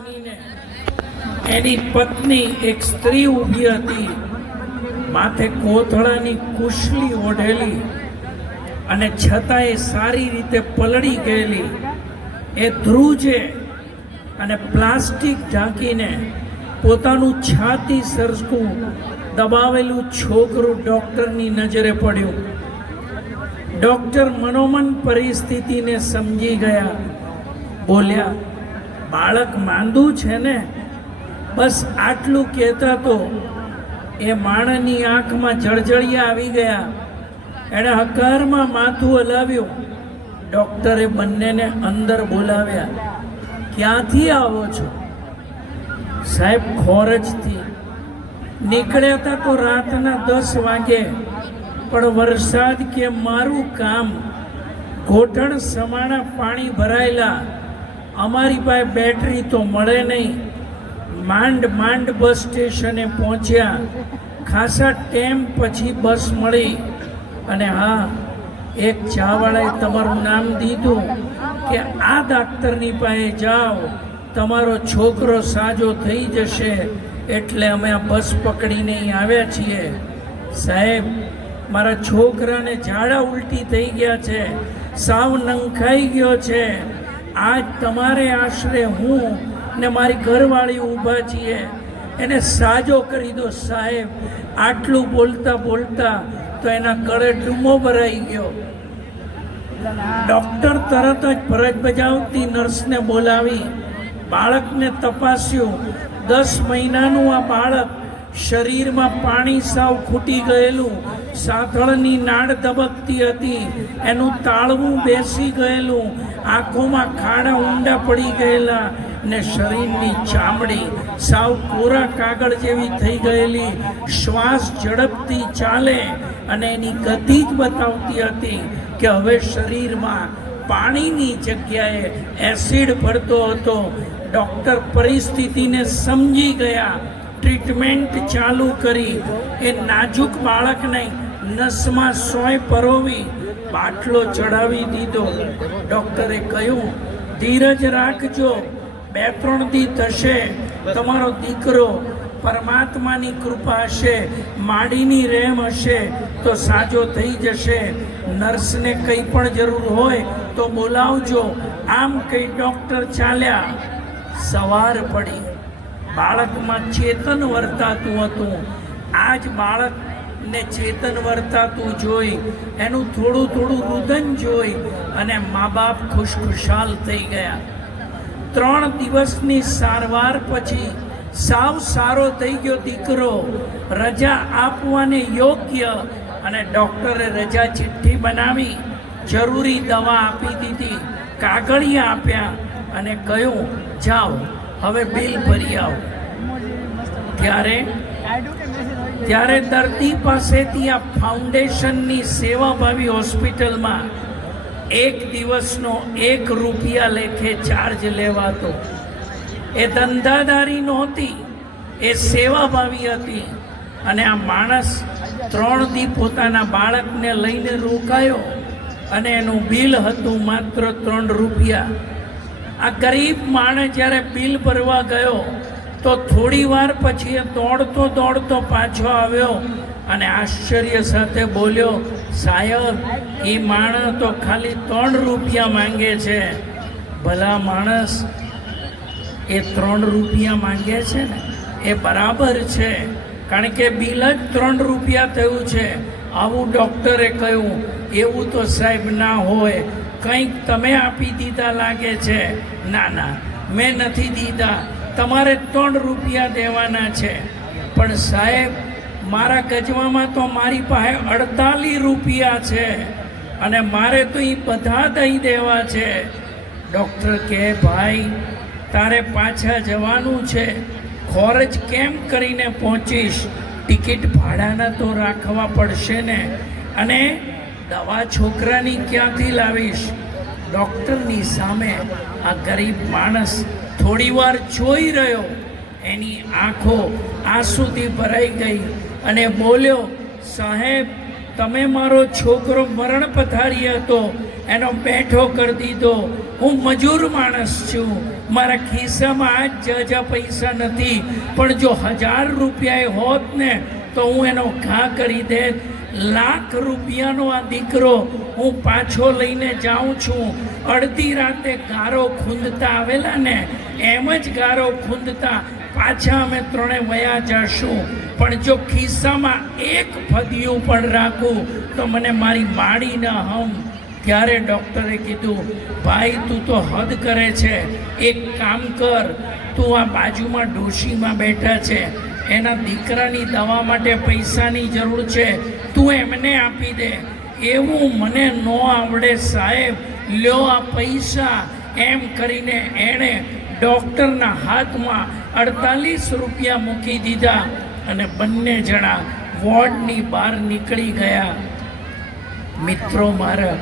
બનીને એની પત્ની એક સ્ત્રી ઊભી હતી, માથે કોથળાની કુશલી ઓઢેલી અને છતાંય સારી રીતે પલળી ગયેલી. એ ધ્રુજે અને પ્લાસ્ટિક ઢાંકીને પોતાનું છાતી સરખું દબાવેલું છોકરું ડૉક્ટરની નજરે પડ્યું. ડૉક્ટર મનોમન પરિસ્થિતિને સમજી ગયા. બોલ્યા, બાળક માંદું છે ને? બસ આટલું કહેતા તો એ માણસની આંખમાં જળજળિયા આવી ગયા. એણે હકારમાં માથું હલાવ્યું. ડૉક્ટરે બંનેને અંદર બોલાવ્યા. ક્યાંથી આવો છો? સાહેબ, ખોરજથી. નીકળ્યા હતા તો રાતના 10 વાગે, પણ વરસાદ કે મારું કામ, ઘોટણ સમાણા પાણી ભરાયેલા, અમારી પાસે બેટરી તો મળે નહીં. માંડ બસ સ્ટેશને પહોંચ્યા. ખાસા ટાઈમ પછી બસ મળી. અને હા, એક ચાવાળાએ તમારું નામ દીધું કે આ ડાક્ટરની પાસે જાઓ, તમારો છોકરો સાજો થઈ જશે. એટલે અમે આ બસ પકડીને અહીં આવ્યા છીએ. સાહેબ, મારા છોકરાને ઝાડા ઉલટી થઈ ગયા છે, સાવ નંખાઈ ગયો છે. આજ તમારે આશરે હું ને મારી ઘરવાળી ઊભા છીએ, એને સાજો કરી દો સાહેબ. આટલું બોલતા બોલતા તો એના ગળે ડૂમો ભરાઈ ગયો. ડૉક્ટર તરત જ ફરજ બજાવતી નર્સને બોલાવી બાળકને તપાસ્યું. 10 મહિનાનું આ બાળક, શરીરમાં પાણી સાવ ખૂટી ગયેલું, સાથળની નાળ ધબકતી હતી, એનું તાળવું બેસી ગયેલું, આંખોમાં ખાડા ઊંડા પડી ગયેલા ને શરીરની ચામડી સાવ કોરા કાગળ જેવી થઈ ગયેલી. શ્વાસ ઝડપથી ચાલે અને એની ગતિ જ બતાવતી હતી કે હવે શરીરમાં પાણીની જગ્યાએ એસિડ ભરતો હતો. ડૉક્ટર પરિસ્થિતિને સમજી ગયા. ટ્રીટમેન્ટ ચાલુ કરી. એ નાજુક બાળકને નસમાં સોય પરોવી બાટલો ચડાવી દીધો. ડૉક્ટરે કહ્યું, ધીરજ રાખજો, 2-3 દી થશે, તમારો દીકરો, પરમાત્માની કૃપા હશે, માડીની રહેમ હશે તો સાજો થઈ જશે. નર્સને કંઈ પણ જરૂર હોય તો બોલાવજો. આમ કંઈ ડૉક્ટર ચાલ્યા. સવાર પડી. બાળકમાં ચેતન વર્તાતું હતું. આ જ બાળકને ચેતન વર્તાતું જોઈ, એનું થોડું રુદન જોઈ અને મા બાપ ખુશખુશાલ થઈ ગયા. 3 દિવસની સારવાર પછી સાવ સારો થઈ ગયો દીકરો. રજા આપવાને યોગ્ય અને ડૉક્ટરે રજા ચિઠ્ઠી બનાવી, જરૂરી દવા આપી દીધી, કાગળિયા આપ્યા અને કહ્યું, જાઓ હવે બિલ ભરી આવો. ત્યારે દર્દી પાસેથી આ ફાઉન્ડેશનની સેવાભાવી હોસ્પિટલમાં 1 દિવસનો 1 રૂપિયા લેખે ચાર્જ લેવાતો. એ ધંધાદારી નહોતી, એ સેવાભાવી હતી. અને આ માણસ 3 દી પોતાના બાળકને લઈને રોકાયો અને એનું બિલ હતું માત્ર 3 રૂપિયા. આ ગરીબ માણસ જ્યારે બિલ ભરવા ગયો તો થોડી વાર પછી એ દોડતો પાછો આવ્યો અને આશ્ચર્ય સાથે બોલ્યો, સાહેબ, એ માણસ તો ખાલી 3 રૂપિયા માંગે છે. ભલા માણસ, એ 3 રૂપિયા માંગે છે ને એ બરાબર છે, કારણ કે બિલ જ 3 રૂપિયા થયું છે. આવું ડૉક્ટરે કહ્યું. એવું તો સાહેબ ના હોય, કંઈક તમે આપી દીધા લાગે છે. ના, મેં નથી દીધા, તમારે 3 રૂપિયા દેવાના છે. પણ સાહેબ, મારા ગજવામાં તો મારી પાસે 48 રૂપિયા છે અને મારે તો એ બધા દઈ દેવા છે. ડૉક્ટર કહે, ભાઈ, તારે પાછા જવાનું છે, ખોરજ કેમ કરીને પહોંચીશ? ટિકિટ ભાડાના તો રાખવા પડશે ને, અને દવા છોકરાની ક્યાંથી લાવીશ? ડૉક્ટરની સામે આ ગરીબ માણસ થોડી વાર જોઈ રહ્યો. એની આંખો આંસુથી ભરાઈ ગઈ અને બોલ્યો, સાહેબ, તમે મારો છોકરો મરણ પથારી હતો, એનો બેઠો કરી દીધો. હું મજૂર માણસ છું, મારા ખિસ્સામાં આજ જાજા પૈસા નથી, પણ જો 1000 રૂપિયા હોત ને તો હું એનો ઘા કરી દે. લાખ રૂપિયાનો આ દીકરો હું પાછો લઈને જાઉં છું. અડધી રાતે ગારો ખૂંદતા આવેલા ને એમ જ ગારો ખૂંદતા પાછા અમે ત્રણે વયા જશું. પણ જો ખિસ્સામાં એક ફદિયું પણ રાખું તો મને મારી માડી ન હમ. ત્યારે ડૉક્ટરે કીધું, ભાઈ તું તો હદ કરે છે, એક કામ કર, તું આ બાજુમાં ડોશીમાં બેઠા છે, એના દીકરાની દવા માટે પૈસાની જરૂર છે, તું એમને આપી દે. એવું મને ન આવડે સાહેબ, લ્યો આ પૈસા, એમ કરીને એણે ડૉક્ટરના હાથમાં 48 રૂપિયા મૂકી દીધા અને બંને જણા વોર્ડની બહાર નીકળી ગયા. મિત્રો મારા,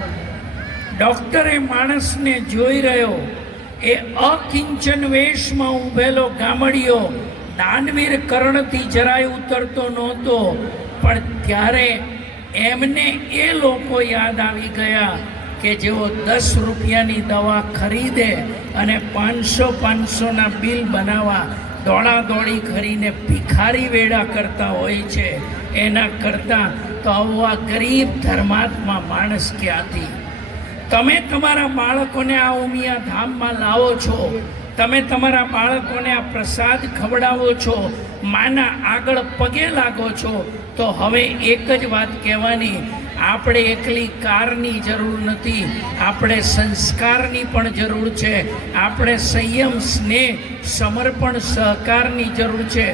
ડૉક્ટરે માણસને જોઈ રહ્યો, એ અકિંચન વેશમાં ઊભેલો ગામડિયો દાનવીર કર્ણથી જરાય ઉતરતો નહોતો. પણ ત્યારે એમને એ લોકો યાદ આવી ગયા કે જેઓ 10 રૂપિયાની દવા ખરીદે અને 500-500ના બિલ બનાવવા દોડાદોડી કરીને ભિખારી વેડા કરતા હોય છે, એના કરતાં તો આવા ગરીબ ધર્માત્મા માણસ ક્યાંથી? તમે તમારા બાળકોને આ ઉમિયા ધામમાં લાવો છો, તમે તમારા બાળકોને આ પ્રસાદ ખવડાવો છો, માના આગળ પગે લાગો છો, તો હવે એક જ વાત કહેવાની, આપણે એકલી કારની જરૂર નથી, આપણે સંસ્કારની પણ જરૂર છે, આપણે સંયમ, સ્નેહ, સમર્પણ, સહકારની જરૂર છે.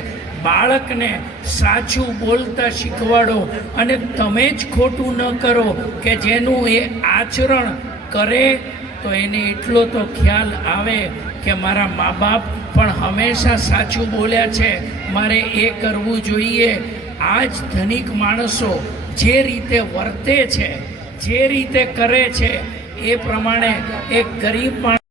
બાળકને સાચું બોલતા શીખવાડો અને તમે જ ખોટું ન કરો કે જેનું એ આચરણ કરે તો એને એટલો તો ખ્યાલ આવે કે મારા મા બાપ પણ હંમેશા સાચું બોલ્યા છે, મારે એ કરવું જોઈએ. આજ ધનિક માણસો જે રીતે વર્તે છે, જે રીતે કરે છે, એ પ્રમાણે એક ગરીબ માણસ